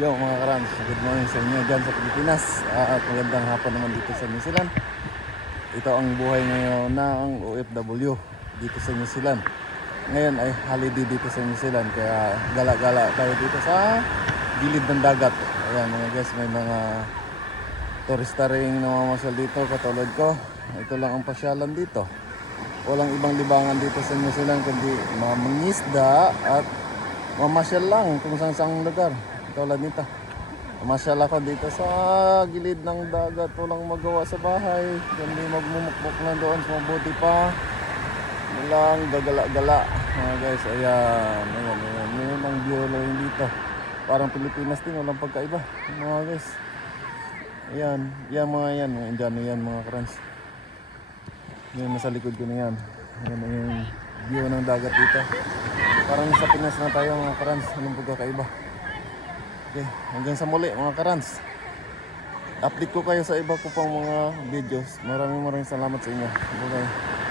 Yo mga karams, good morning sa inyo dyan sa Pilipinas at magandang hapon naman dito sa New Zealand. Ito ang buhay ngayon ng OFW dito sa New Zealand. Ngayon ay holiday dito sa New Zealand kaya gala-gala tayo dito sa gilid ng dagat. Ayan mga guys, may mga turista ring namamasyal dito katulad ko. Ito lang ang pasyalan dito. Walang ibang libangan dito sa New Zealand kundi mga mangisda at mamasyal lang kung saan saang lugar. Tulad nito. Mamasyal ako dito sa gilid ng dagat. Walang magawa sa bahay. Kundi magmumukmuk lang doon sa mabuti pa. Walang gagala-gala. Mga guys, ayan. Ayan ang view lang dito. Parang Pilipinas din, walang pagkaiba. Mga guys. Ayan. Yan mga yan. Ayan yan mga karans. Yan nasa likod ko na yan. Ayan yung view ng dagat dito. Parang sa Pinas na tayo mga karans. Anong pagkakaiba? Okay, hanggang sa muli mga karans. Update ko kayo sa iba ko pang mga videos. Maraming salamat sa inyo. Bye-bye.